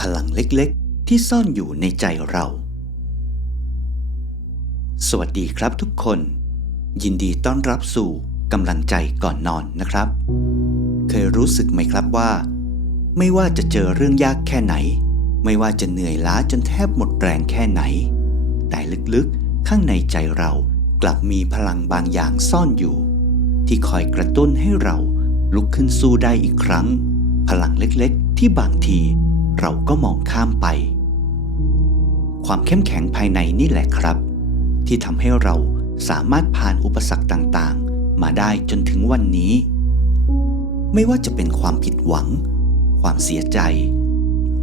พลังเล็กๆ ที่ซ่อนอยู่ในใจเรา สวัสดีครับทุกคน ยินดีต้อนรับสู่กำลังใจก่อนนอนนะครับ เคยรู้สึกไหมครับว่า ไม่ว่าจะเจอเรื่องยากแค่ไหน ไม่ว่าจะเหนื่อยล้าจนแทบหมดแรงแค่ไหน แต่ลึกๆข้างในใจเรากลับมีพลังบางอย่างซ่อนอยู่ ที่คอยกระตุ้นให้เราลุกขึ้นสู้ได้อีกครั้ง พลังเล็กๆ ที่บางที เราก็มองข้ามไป ความเข้มแข็งภายในนี่แหละครับ ที่ทำให้เราสามารถผ่านอุปสรรคต่างๆ มาได้จนถึงวันนี้ ไม่ว่าจะเป็นความผิดหวัง ความเสียใจ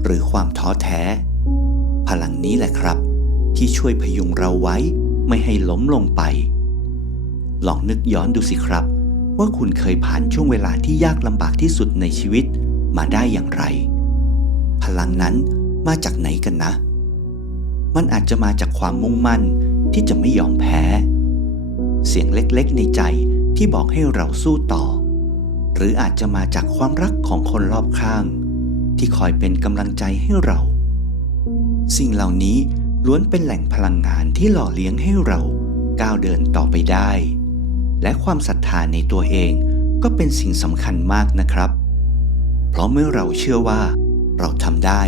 หรือความท้อแท้ พลังนี้แหละครับ ที่ช่วยพยุงเราไว้ไม่ให้ล้มลงไป ลองนึกย้อนดูสิครับ ว่าคุณเคยผ่านช่วงเวลาที่ยากลำบากที่สุดในชีวิตมาได้อย่างไร พลังนั้นมาจากไหนกันนะ มันอาจจะมาจากความมุ่งมั่นที่จะไม่ยอมแพ้ เสียงเล็กๆในใจที่บอกให้เราสู้ต่อ หรืออาจจะมาจากความรักของคนรอบข้าง ที่คอยเป็นกำลังใจให้เรา สิ่งเหล่านี้ล้วนเป็นแหล่งพลังงานที่หล่อเลี้ยงให้เราก้าวเดินต่อไปได้ และความศรัทธาในตัวเองก็เป็นสิ่งสำคัญมากนะครับ เพราะเมื่อเราเชื่อว่า เราทำได้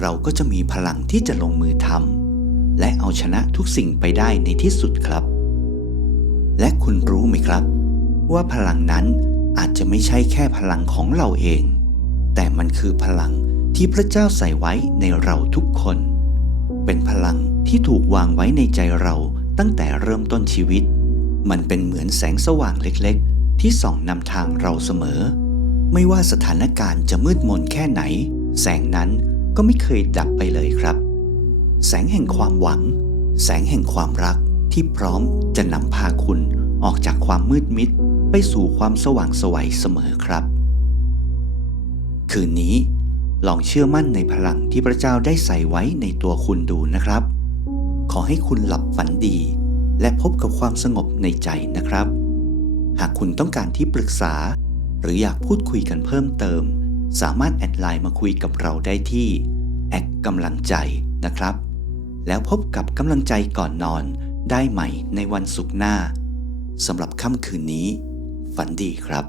เราก็จะมีพลังที่จะลงมือทำและเอาชนะทุกสิ่งไปได้ในที่สุดครับ และคุณรู้ไหมครับ ว่าพลังนั้นอาจจะไม่ใช่แค่พลังของเราเอง แต่มันคือพลังที่พระเจ้าใส่ไว้ในเราทุกคน เป็นพลังที่ถูกวางไว้ในใจเราตั้งแต่เริ่มต้นชีวิต มันเป็นเหมือนแสงสว่างเล็กๆ ที่ส่องนำทางเราเสมอ ไม่ว่าสถานการณ์จะมืดมนแค่ไหน แสงนั้นก็ไม่เคยดับไปเลยครับ แสงแห่งความหวัง แสงแห่งความรักที่พร้อมจะนำพาคุณออกจากความมืดมิด ไปสู่ความสว่างสวัยเสมอครับ คืนนี้ลองเชื่อมั่นในพลังที่พระเจ้าได้ใส่ไว้ในตัวคุณดูนะครับ ขอให้คุณหลับฝันดี และพบกับความสงบในใจนะครับ หากคุณต้องการที่ปรึกษา หรืออยากพูดคุยกันเพิ่มเติม สามารถแอดไลน์มาคุยกับเราได้ที่แอดกำลังใจนะครับ แล้วพบกับกำลังใจก่อนนอนได้ใหม่ในวันศุกร์หน้าสำหรับค่ำคืนนี้ ฝันดีครับ